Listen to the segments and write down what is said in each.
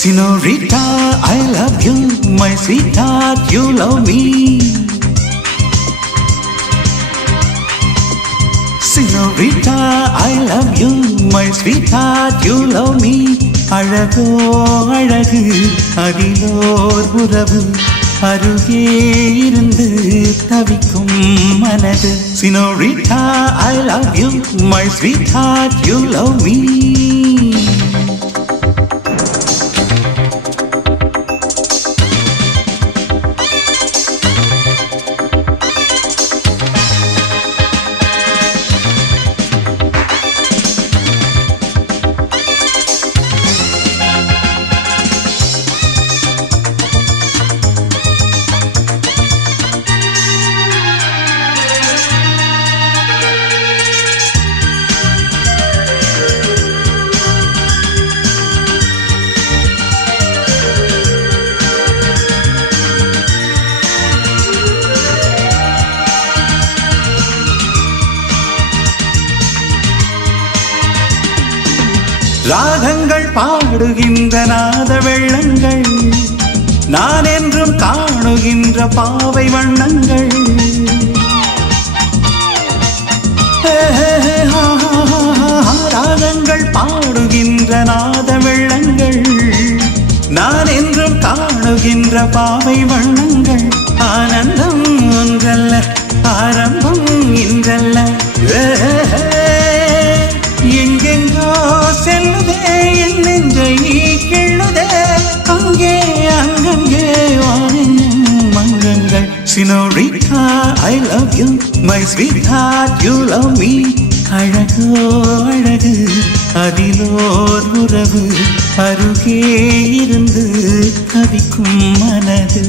Senorita, I love you, my sweetheart, you love me. Senorita, I love you, my sweetheart, you love me. அழகோ அழகு அதிலோர் உறவு அருகே இருந்து தவிக்கும் மனது. Senorita, I love you, my sweetheart, you love me. ராகங்கள் பாடுகின்ற நாத வெள்ளங்கள் நான் என்றும் காணுகின்ற பாவை வண்ணங்கள். ராகங்கள் பாடுகின்ற நாத வெள்ளங்கள் நான் என்றும் காணுகின்ற பாவை வண்ணங்கள். ஆனந்தம் ஒன்றல்ல ஆரம்பம் இன்றல்ல எங்கெங்கோ செல்லுதே என் நெஞ்சை கிள்ளுதே அங்கே அங்கங்கே வானென்னும் மங்கங்கள். Senorita, I love you, my sweetheart, you love me. அழகோ அழகு அதிலோர் உறவு அருகே இருந்து தவிக்கும் மனது.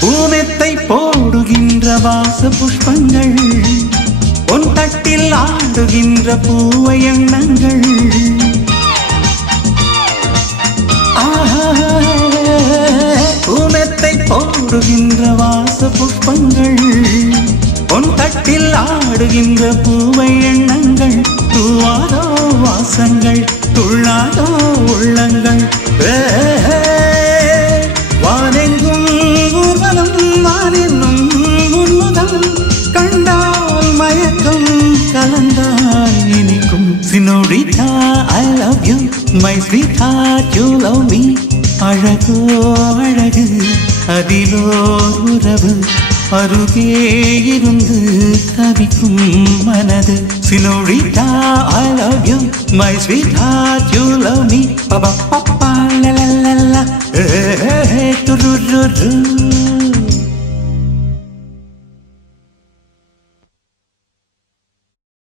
பூமெத்தை போடுகின்ற வாச புஷ்பங்கள் பொன் தட்டில் ஆடுகின்ற பூவை எண்ணங்கள். பூமெத்தை போடுகின்ற வாச புஷ்பங்கள் பொன் தட்டில் ஆடுகின்ற பூவை எண்ணங்கள். தூவாதோ வாசங்கள் துள்ளாதோ உள்ளங்கள். வானெங்கும் ஊர்வலம் நான் என்னும் உன்முதம் கண்டால் மயக்கம் கலந்தால் இனிக்கும். Senorita, I love you, my sweetheart, you love me. அழகோ அழகு அதிலோர் உறவு அருகே இருந்து தவிக்கும் மனது. Senorita, I love you, my sweetheart, you love me. Ba ba ba ba la la la la, turururu.